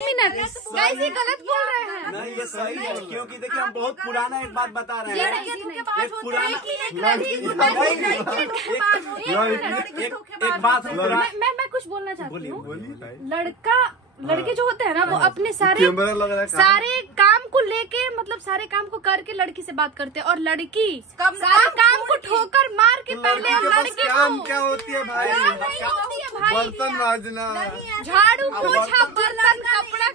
Guys ये गलत बोल रहे हैं। नहीं ये सही है, क्योंकि देखिए हम बहुत पुराना एक बात बता रहे हैं। एक पुराना एक बात मैं कुछ बोलना चाहती हूँ। लड़के जो होते हैं ना वो अपने सारे काम को लेके मतलब सारे काम को करके लड़की से बात करते हैं, और लड़की सारे काम को ठोकर मार के पहले लड़की काम क्या होती है भाई? बर्तन मांजना, झाड़ू पोछा बर्तन कपड़ा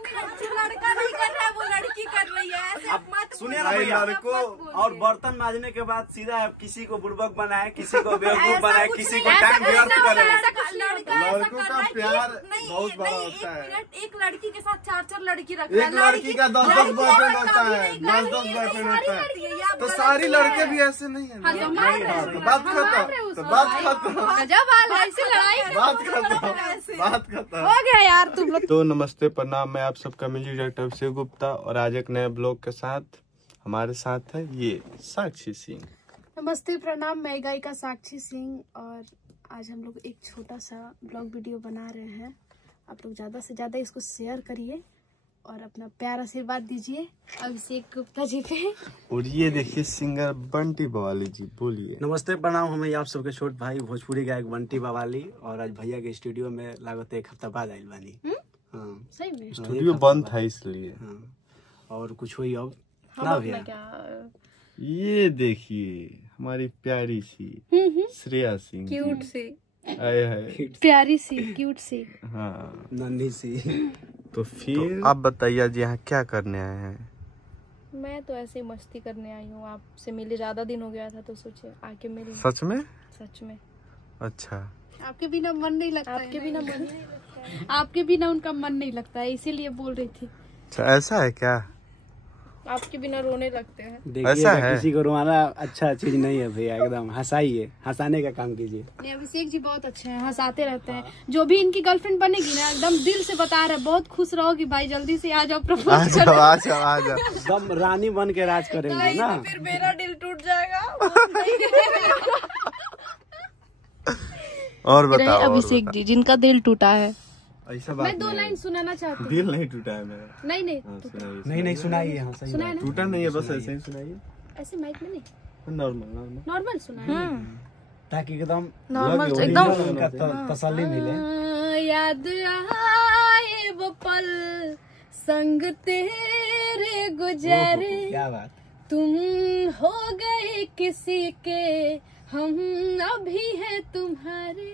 लड़का नहीं कर रहा है, वो लड़की कर रही है। ऐसे मत सुनिए ना भैया, और बर्तन मांजने के बाद सीधा किसी को बुड़बक बनाए, किसी को बेवकूफ बनाए, किसी को टाइम व्यर्थ करे। लड़कों का प्यार बहुत बड़ा होता है। एक लड़की के साथ 4 लड़की रखना है। एक लड़की का 10 बॉयफ्रेंड होता है, 10 बॉयफ्रेंड होता है। तो सारी लड़के भी ऐसे नहीं है। बात खत्म हो गया यार तुम लोग। तो नमस्ते प्रणाम, मैं आप सबका म्यूजिक डायरेक्टर अभिषेक गुप्ता, और आज एक नए ब्लॉग के साथ हमारे साथ है ये साक्षी सिंह। नमस्ते प्रणाम, मैं गायिका साक्षी सिंह, और आज हम लोग एक छोटा सा ब्लॉग वीडियो बना रहे हैं। आप लोग ज्यादा से ज्यादा इसको शेयर करिए और अपना प्यार आशीर्वाद दीजिए अभिषेक गुप्ता जी पे। और ये देखिए सिंगर बंटी बवाली जी, बोलिए। नमस्ते प्रणाम, हमें आप सबके छोट भाई भोजपुरी गायक बंटी बवाली, और आज भैया के स्टूडियो में लागत एक हफ्ता बाद आयल बानी। हाँ सही में स्टूडियो बंद था इसलिए। और कुछ हुई अब ना भैया। ये देखिए हमारी प्यारी सी श्रेया सिंह, क्यूट सी, प्यारी सी, क्यूट सी, हाँ नन्ही सी। तो फिर आप बताइए जी यहाँ क्या करने आए हैं? मैं तो ऐसे ही मस्ती करने आई हूँ। आपसे मिले ज्यादा दिन हो गया था तो सोचे आके मिले। सच में? सच में। अच्छा, आपके बिना मन नहीं लगता? आपके बिना मन नहीं लगता है? आपके बिना उनका मन नहीं लगता है, इसीलिए बोल रही थी। अच्छा ऐसा है क्या? आपके बिना रोने लगते हैं। देखिए किसी को रोना अच्छा चीज नहीं है भैया, एकदम हंसाइए, हंसाने का काम कीजिए। नहीं, अभिषेक जी बहुत अच्छे हैं, हंसाते रहते हैं। जो भी इनकी गर्लफ्रेंड बनेगी ना, एकदम दिल से बता रहे, बहुत खुश रहोगी भाई, जल्दी से आ जाओ, प्रपोज करो। आ जाओ। एकदम रानी बन के राज करेंगे ना। फिर मेरा दिल टूट जाएगा। और बताओ अभिषेक जी जिनका दिल टूटा है। ऐसा बात मैं 2 लाइन सुनाना चाहती हूँ। दिल नहीं टूटा है मेरा। नहीं नहीं सुनाइए। हाँ सही सुनाए ना, टूटा नहीं है, बस ऐसे ही सुनाइए। ऐसे माइक में नहीं, नॉर्मल सुनाए, ताकि एकदम नॉर्मल एकदम तसल्ली मिले। याद आए वो पल संग तेरे गुजरे, क्या बात। तुम हो गए किसी के, हम अभी हैं तुम्हारे,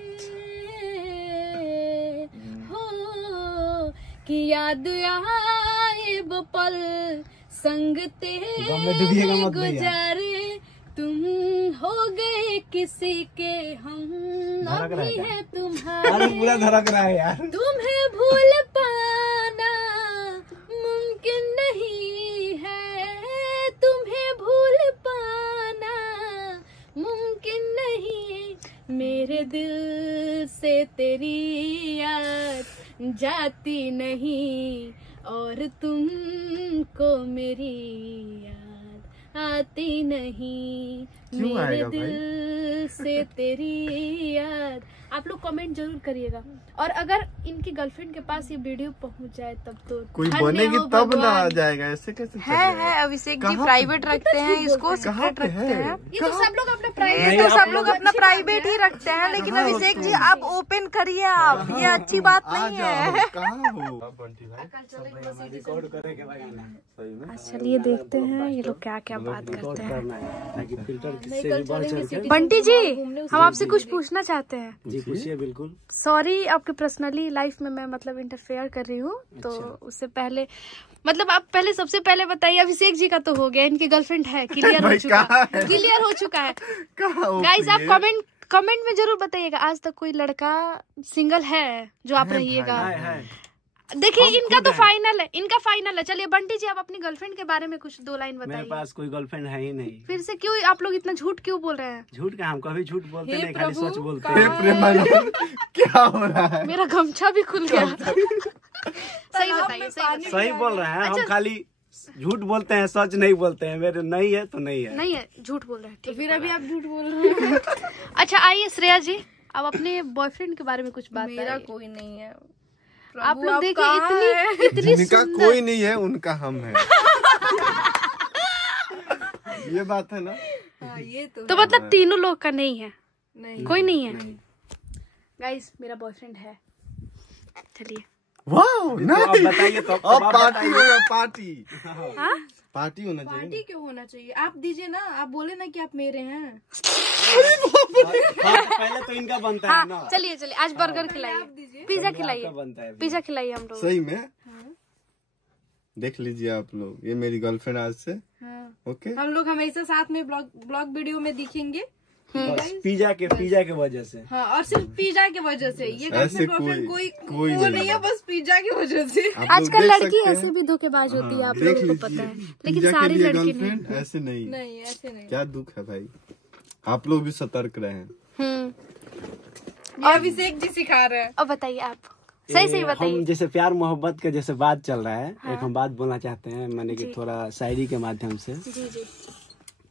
हो कि याद आए वो पल संग तेरे गुजरे, तुम हो गए किसी के, हम अभी हैं तुम्हारे। पूरा धड़क रहा है यार। तुम्हें भूल पाना मुमकिन नहीं है, तुम्हें भूल पाना मुमकिन नहीं, मेरे दिल से तेरी याद जाती नहीं, और तुमको मेरी याद आती नहीं, मेरे दिल से तेरी याद। आप लोग कमेंट जरूर करिएगा, और अगर इनकी गर्लफ्रेंड के पास ये वीडियो पहुंच जाए तब तो कोई बनेगी तब ना आ जाएगा, ऐसे कैसे है अभिषेक जी प्राइवेट रखते हैं इसको, सीक्रेट रखते हैं। ये तो सब लोग अपना ये प्राइवेट, तो सब लोग अपना प्राइवेट ही रखते हैं, लेकिन अभिषेक जी आप ओपन करिए, आप ये अच्छी बात नहीं है। कहाँ हो बंटी भाई? चलिए देखते हैं ये लोग क्या क्या बात करते हैं। फिल्टर बंटी जी हम आपसे कुछ पूछना चाहते हैं। जी पूछिए। बिल्कुल। सॉरी आपके पर्सनली लाइफ में मैं मतलब इंटरफेयर कर रही हूँ, तो उससे पहले मतलब आप पहले सबसे पहले बताइए, अभिषेक जी का तो हो गया, इनकी गर्लफ्रेंड है, क्लियर हो चुका है। गाइस आप कमेंट में जरूर बताइएगा, आज तक कोई लड़का सिंगल है जो आप रहिएगा। देखिए इनका तो फाइनल है, चलिए बंटी जी आप अपनी गर्लफ्रेंड के बारे में कुछ 2 लाइन बताइए। मेरे पास कोई गर्लफ्रेंड है ही नहीं। फिर से क्यों आप लोग इतना झूठ क्यों बोल रहे हैं? झूठ का हम कभी झूठ बोलते नहीं, खाली सच बोलते हैं। क्या हो रहा है? मेरा गमछा भी खुल गया। सही बताइए, सही बोल रहे हैं। हम खाली झूठ बोलते हैं, सच नहीं बोलते हैं। मेरे नहीं है तो नहीं है, झूठ बोल रहे हैं। तो फिर अभी आप झूठ बोल रहे हैं। अच्छा आइए श्रेया जी, अब अपने बॉयफ्रेंड के बारे में कुछ बात। मेरा कोई नहीं है, आप लोग देखिए इतनी जिनका कोई नहीं है उनका हम है। ये बात है ना। हाँ, ये तो मतलब तीनों लोग का नहीं है, नहीं कोई नहीं है। गाइस मेरा बॉयफ्रेंड है। चलिए वाओ अब बताइए तो अब पार्टी होगा, पार्टी हाँ पार्टी होना चाहिए। पार्टी क्यों होना चाहिए? आप दीजिए ना, आप बोले ना कि आप मेरे हैं। पहले तो इनका बनता है ना। चलिए चलिए आज बर्गर खिलाइए, पिज्जा खिलाइए, बनता है पिज्जा खिलाइए हम लोग। सही में देख लीजिए आप लोग, ये मेरी गर्लफ्रेंड आज से। हाँ। ओके हम लोग हमेशा साथ में ब्लॉग वीडियो में दिखेंगे। बस पिज्जा के वजह से। हाँ, और सिर्फ पिज्जा की वजह से। ये ऐसे गर्लफ्रेंड कोई कोई नहीं है, बस पिज्जा की वजह से। आप लोग आजकल देख लड़की सकते ऐसे हैं। भी धोखेबाज होती है, आप देख लोगों को पता है, लीजिए, लेकिन पिज्जा के सारी लिए लड़की गर्लफ्रेंड नहीं। ऐसे नहीं। नहीं, ऐसे नहीं। क्या दुख है भाई, आप लोग भी सतर्क रहें। ये अभिषेक जी सिखा रहे हैं। अब बताइए आप, सही हम बताइए। जैसे प्यार मोहब्बत का जैसे बात चल रहा है, एक हम बात बोलना चाहते हैं, मैंने कि थोड़ा शायरी के माध्यम से। जी जी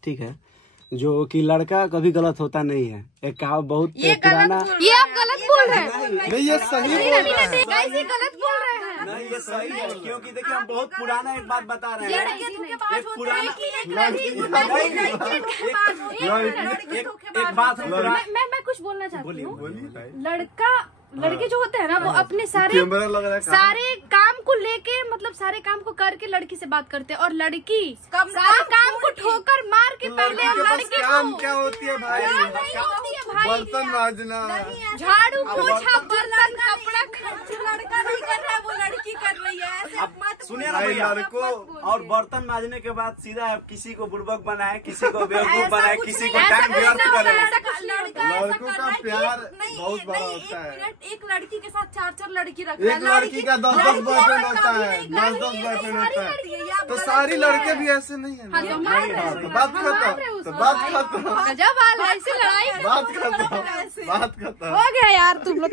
ठीक है, जो कि लड़का कभी गलत होता नहीं है। एक कहावत बहुत पुराना। ये आप गलत बोल रहे हैं। नहीं ये सही बोल रहा है। गाइस ये गलत बोल रहे हैं। नहीं ये सही है, क्योंकि देखिए हम बहुत पुराना एक बात बता रहे हैं। एक पुराना एक बात हम पुराना। मैं कुछ बोलना चाहती हूँ। बोलिए लड़के जो होते हैं ना वो अपने सारे काम को लेके मतलब सारे काम को करके लड़की से बात करते हैं, और लड़की सारे काम को ठोकर मार के पहले लड़के काम को क्या होती है भाई? नहीं होती है भाई, बर्तन मांजना, झाड़ू पोछा बर्तन कपड़ा लड़का नहीं कर रहा है, वो लड़की कर रही है। ऐसे अब मत सुनिए ना भाई भैया, लड़कों और बर्तन मांजने के बाद सीधा अब किसी को बुड़बक बनाए, किसी को बेवकूफ बनाए, कुछ किसी नहीं, को ऐसा टाइम कुछ व्यर्थ नहीं होगा, करे। ऐसा कुछ लड़का ऐसा लड़कों कर का रहा है कि प्यार नहीं, बहुत बड़ा नहीं, होता है। एक मिनट, एक लड़की के साथ 4 लड़की रख रहा है। एक लड़की का 10 बॉयफ्रेंड होता है, 10 बॉयफ्रेंड होता है। तो सारे लड़के भी ऐसे नहीं है ना। तो बात खत्म, तो बात खत्म, गजब हाल है, ऐसे लड़ाई बात खत्म। हो गया यार तुम लोग।